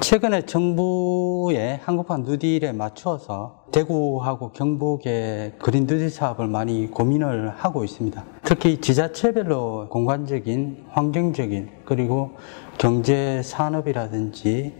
최근에 정부의 한국판 뉴딜에 맞추어서 대구하고 경북의 그린 뉴딜 사업을 많이 고민을 하고 있습니다. 특히 지자체별로 공간적인, 환경적인, 그리고 경제, 산업이라든지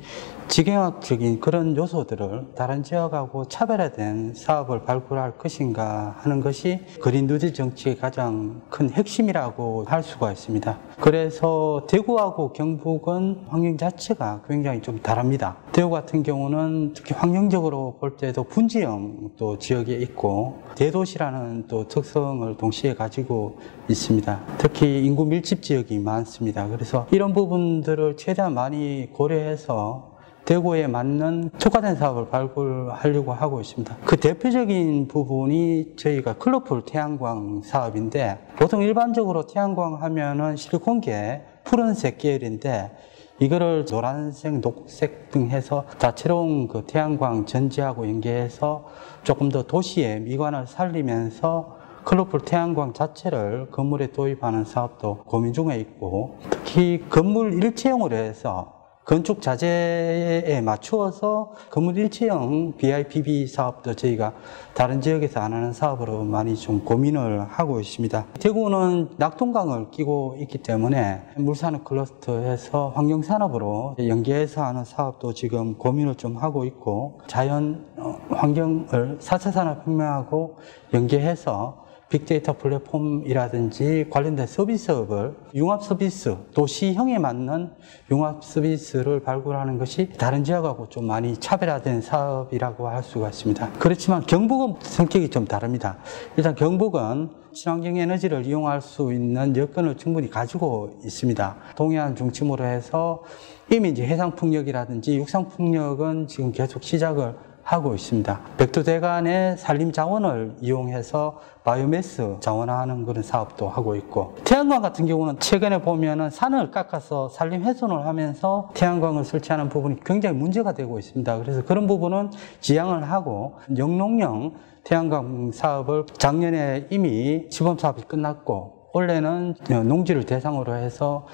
지경학적인 그런 요소들을 다른 지역하고 차별화된 사업을 발굴할 것인가 하는 것이 그린 뉴딜 정책의 가장 큰 핵심이라고 할 수가 있습니다. 그래서 대구하고 경북은 환경 자체가 굉장히 좀 다릅니다. 대구 같은 경우는 특히 환경적으로 볼 때도 분지형 또 지역에 있고 대도시라는 또 특성을 동시에 가지고 있습니다. 특히 인구 밀집 지역이 많습니다. 그래서 이런 부분들을 최대한 많이 고려해서 대구에 맞는 특화된 사업을 발굴하려고 하고 있습니다. 그 대표적인 부분이 저희가 컬러풀 태양광 사업인데, 보통 일반적으로 태양광 하면은 실리콘계 푸른색 계열인데 이거를 노란색, 녹색 등 해서 다채로운 그 태양광 전지하고 연계해서 조금 더 도시의 미관을 살리면서 컬러풀 태양광 자체를 건물에 도입하는 사업도 고민 중에 있고, 특히 건물 일체형으로 해서 건축 자재에 맞추어서 건물 일체형 BIPB 사업도 저희가 다른 지역에서 안 하는 사업으로 많이 좀 고민을 하고 있습니다. 대구는 낙동강을 끼고 있기 때문에 물산업 클러스터에서 환경산업으로 연계해서 하는 사업도 지금 고민을 좀 하고 있고, 자연 환경을 4차 산업혁명하고 연계해서 빅데이터 플랫폼이라든지 관련된 서비스업을 융합 서비스, 도시형에 맞는 융합 서비스를 발굴하는 것이 다른 지역하고 좀 많이 차별화된 사업이라고 할 수가 있습니다. 그렇지만 경북은 성격이 좀 다릅니다. 일단 경북은 친환경 에너지를 이용할 수 있는 여건을 충분히 가지고 있습니다. 동해안 중심으로 해서 이미 이제 해상풍력이라든지 육상풍력은 지금 계속 시작을 하고 있습니다. 백두대간의 산림 자원을 이용해서 바이오매스 자원화하는 그런 사업도 하고 있고, 태양광 같은 경우는 최근에 보면은 산을 깎아서 산림 훼손을 하면서 태양광을 설치하는 부분이 굉장히 문제가 되고 있습니다. 그래서 그런 부분은 지양을 하고 영농형 태양광 사업을 작년에 이미 시범 사업이 끝났고, 올해는 농지를 대상으로 해서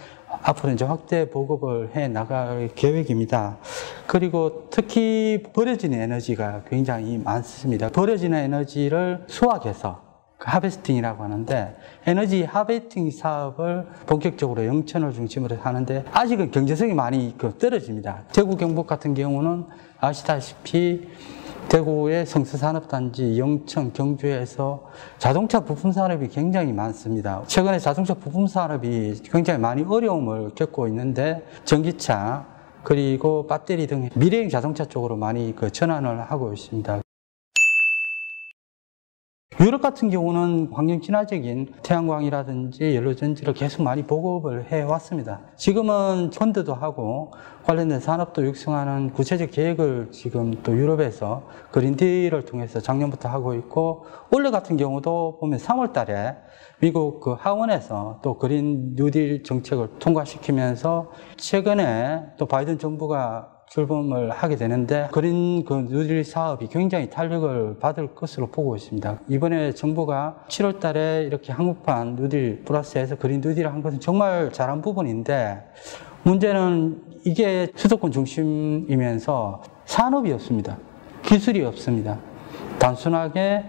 앞으로 이제 확대 보급을 해 나갈 계획입니다. 그리고 특히 버려지는 에너지가 굉장히 많습니다. 버려지는 에너지를 수확해서 하베스팅이라고 하는데, 에너지 하베스팅 사업을 본격적으로 영천을 중심으로 하는데 아직은 경제성이 많이 떨어집니다. 대구 경북 같은 경우는 아시다시피 대구의 성수산업단지, 영천, 경주에서 자동차 부품 산업이 굉장히 많습니다. 최근에 자동차 부품 산업이 굉장히 많이 어려움을 겪고 있는데, 전기차 그리고 배터리 등 미래형 자동차 쪽으로 많이 전환을 하고 있습니다. 유럽 같은 경우는 환경 친화적인 태양광이라든지 연료전지를 계속 많이 보급을 해왔습니다. 지금은 펀드도 하고 관련된 산업도 육성하는 구체적 계획을 지금 또 유럽에서 그린딜을 통해서 작년부터 하고 있고, 올해 같은 경우도 보면 3월 달에 미국 그 하원에서 또 그린 뉴딜 정책을 통과시키면서 최근에 또 바이든 정부가 출범을 하게 되는데, 그린 그 뉴딜 사업이 굉장히 탄력을 받을 것으로 보고 있습니다. 이번에 정부가 7월 달에 이렇게 한국판 뉴딜 플러스에서 그린 뉴딜을 한 것은 정말 잘한 부분인데, 문제는 이게 수도권 중심이면서 산업이 없습니다. 기술이 없습니다. 단순하게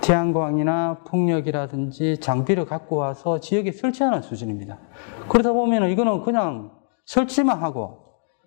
태양광이나 풍력이라든지 장비를 갖고 와서 지역에 설치하는 수준입니다. 그러다 보면 이거는 그냥 설치만 하고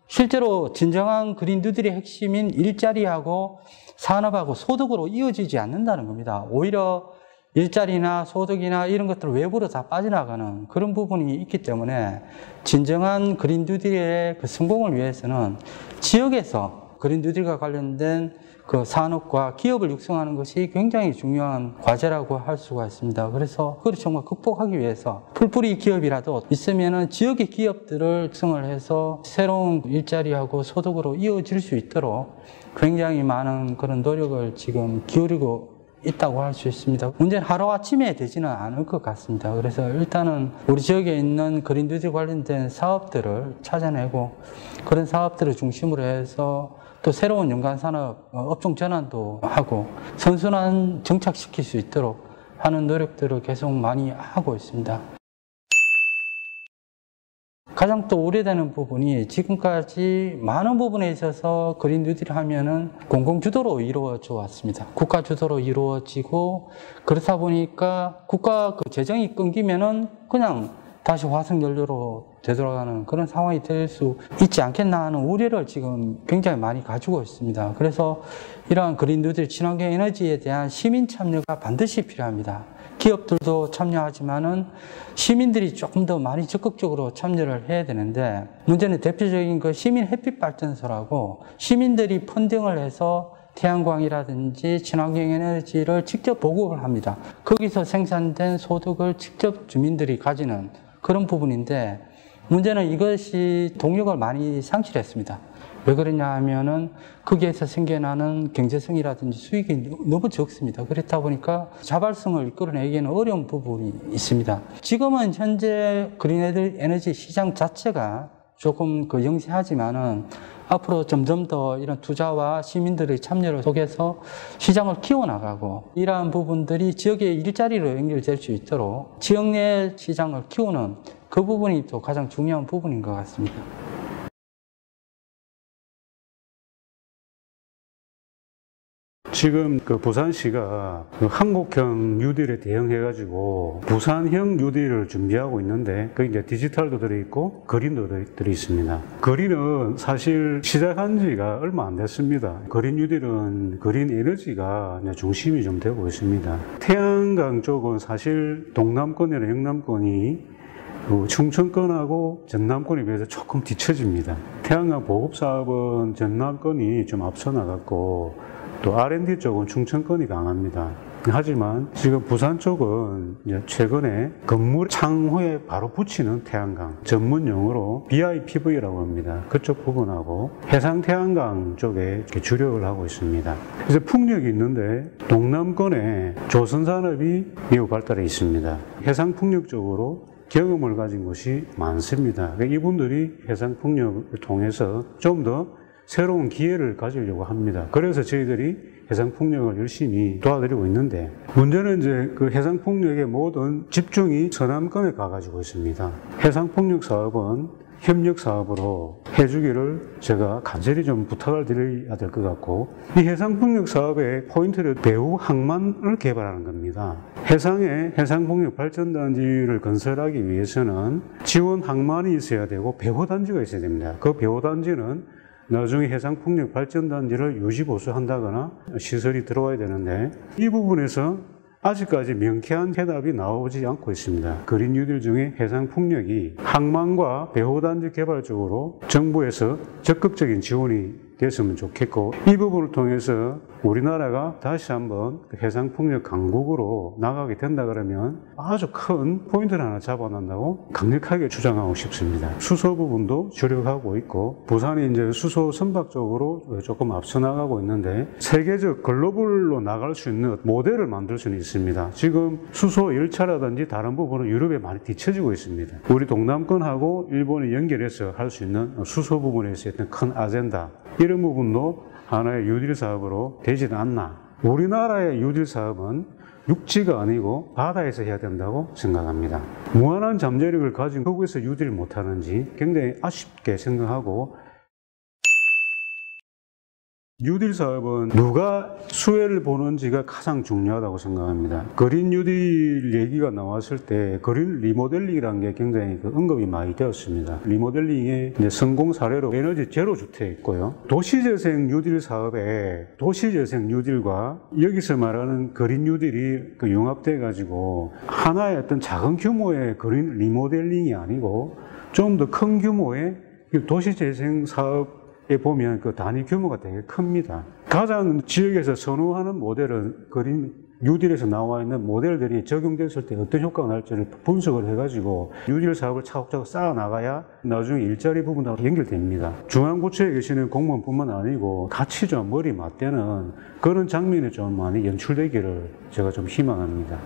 실제로 진정한 그린 뉴딜의 핵심인 일자리하고 산업하고 소득으로 이어지지 않는다는 겁니다. 오히려 일자리나 소득이나 이런 것들 외부로 다 빠져나가는 그런 부분이 있기 때문에 진정한 그린 뉴딜의 그 성공을 위해서는 지역에서 그린 뉴딜과 관련된 그 산업과 기업을 육성하는 것이 굉장히 중요한 과제라고 할 수가 있습니다. 그래서 그걸 정말 극복하기 위해서 풀뿌리 기업이라도 있으면은 지역의 기업들을 육성을 해서 새로운 일자리하고 소득으로 이어질 수 있도록 굉장히 많은 그런 노력을 지금 기울이고 있다고 할 수 있습니다. 문제는 하루아침에 되지는 않을 것 같습니다. 그래서 일단은 우리 지역에 있는 그린 뉴딜 관련된 사업들을 찾아내고, 그런 사업들을 중심으로 해서 또 새로운 연관산업 업종 전환도 하고 선순환 정착시킬 수 있도록 하는 노력들을 계속 많이 하고 있습니다. 가장 또 우려되는 부분이 지금까지 많은 부분에 있어서 그린 뉴딜을 하면은 공공 주도로 이루어져 왔습니다. 국가 주도로 이루어지고 그렇다 보니까 국가 그 재정이 끊기면은 그냥 다시 화석 연료로 되돌아가는 그런 상황이 될 수 있지 않겠나 하는 우려를 지금 굉장히 많이 가지고 있습니다. 그래서 이러한 그린 뉴딜 친환경 에너지에 대한 시민 참여가 반드시 필요합니다. 기업들도 참여하지만은 시민들이 조금 더 많이 적극적으로 참여를 해야 되는데, 문제는 대표적인 그 시민 햇빛 발전소라고 시민들이 펀딩을 해서 태양광이라든지 친환경 에너지를 직접 보급을 합니다. 거기서 생산된 소득을 직접 주민들이 가지는 그런 부분인데, 문제는 이것이 동력을 많이 상실했습니다. 왜 그러냐 하면은 거기에서 생겨나는 경제성이라든지 수익이 너무 적습니다. 그렇다 보니까 자발성을 이끌어내기에는 어려운 부분이 있습니다. 지금은 현재 그린 에너지 시장 자체가 조금 영세하지만은 앞으로 점점 더 이런 투자와 시민들의 참여를 속에서 시장을 키워나가고, 이러한 부분들이 지역의 일자리로 연결될 수 있도록 지역 내 시장을 키우는 그 부분이 또 가장 중요한 부분인 것 같습니다. 지금 부산시가 한국형 뉴딜에 대응해가지고 부산형 뉴딜을 준비하고 있는데, 그 이제 디지털도 들어있고 그린도 들어있습니다. 그린은 사실 시작한 지가 얼마 안 됐습니다. 그린 뉴딜은 그린 에너지가 중심이 좀 되고 있습니다. 태양광 쪽은 사실 동남권이나 영남권이 충청권하고 전남권에 비해서 조금 뒤처집니다. 태양광 보급 사업은 전남권이 좀 앞서 나갔고, 또 R&D 쪽은 충청권이 강합니다. 하지만 지금 부산 쪽은 이제 최근에 건물 창호에 바로 붙이는 태양광, 전문 용어로 BIPV라고 합니다. 그쪽 부분하고 해상 태양광 쪽에 주력을 하고 있습니다. 그래서 풍력이 있는데 동남권에 조선 산업이 매우 발달해 있습니다. 해상 풍력 쪽으로 경험을 가진 곳이 많습니다. 이분들이 해상 풍력을 통해서 좀 더 새로운 기회를 가지려고 합니다. 그래서 저희들이 해상풍력을 열심히 도와드리고 있는데, 문제는 이제 그 해상풍력의 모든 집중이 서남권에 가가지고 있습니다. 해상풍력 사업은 협력 사업으로 해주기를 제가 간절히 좀 부탁을 드려야 될 것 같고, 이 해상풍력 사업의 포인트를 배후 항만을 개발하는 겁니다. 해상에 해상풍력 발전단지를 건설하기 위해서는 지원 항만이 있어야 되고 배후단지가 있어야 됩니다. 그 배후단지는 나중에 해상풍력 발전단지를 유지보수한다거나 시설이 들어와야 되는데, 이 부분에서 아직까지 명쾌한 해답이 나오지 않고 있습니다. 그린 뉴딜 중에 해상풍력이 항만과 배후단지 개발 쪽으로 정부에서 적극적인 지원이 됐으면 좋겠고, 이 부분을 통해서 우리나라가 다시 한번 해상풍력 강국으로 나가게 된다 그러면 아주 큰 포인트를 하나 잡아낸다고 강력하게 주장하고 싶습니다. 수소 부분도 주력하고 있고, 부산이 이제 수소 선박 쪽으로 조금 앞서 나가고 있는데, 세계적 글로벌로 나갈 수 있는 모델을 만들 수는 있습니다. 지금 수소 열차라든지 다른 부분은 유럽에 많이 뒤처지고 있습니다. 우리 동남권하고 일본이 연결해서 할 수 있는 수소 부분에 있었던 큰 아젠다, 이런 부분도 하나의 뉴딜 사업으로 되지는 않나. 우리나라의 뉴딜 사업은 육지가 아니고 바다에서 해야 된다고 생각합니다. 무한한 잠재력을 가진 거기서 뉴딜을 못하는지 굉장히 아쉽게 생각하고, 뉴딜 사업은 누가 수혜를 보는지가 가장 중요하다고 생각합니다. 그린 뉴딜 얘기가 나왔을 때 그린 리모델링이라는 게 굉장히 언급이 많이 되었습니다. 리모델링의 이제 성공 사례로 에너지 제로 주택 있고요. 도시재생 뉴딜 사업에 도시재생 뉴딜과 여기서 말하는 그린 뉴딜이 융합돼 가지고 하나의 어떤 작은 규모의 그린 리모델링이 아니고 좀 더 큰 규모의 도시재생 사업 에 보면 그 단위 규모가 되게 큽니다. 가장 지역에서 선호하는 모델은 그린 뉴딜에서 나와 있는 모델들이 적용됐을 때 어떤 효과가 날지를 분석을 해가지고 뉴딜 사업을 차곡차곡 쌓아 나가야 나중에 일자리 부분하고 연결됩니다. 중앙부처에 계시는 공무원뿐만 아니고 같이 좀 머리 맞대는 그런 장면이 좀 많이 연출되기를 제가 좀 희망합니다.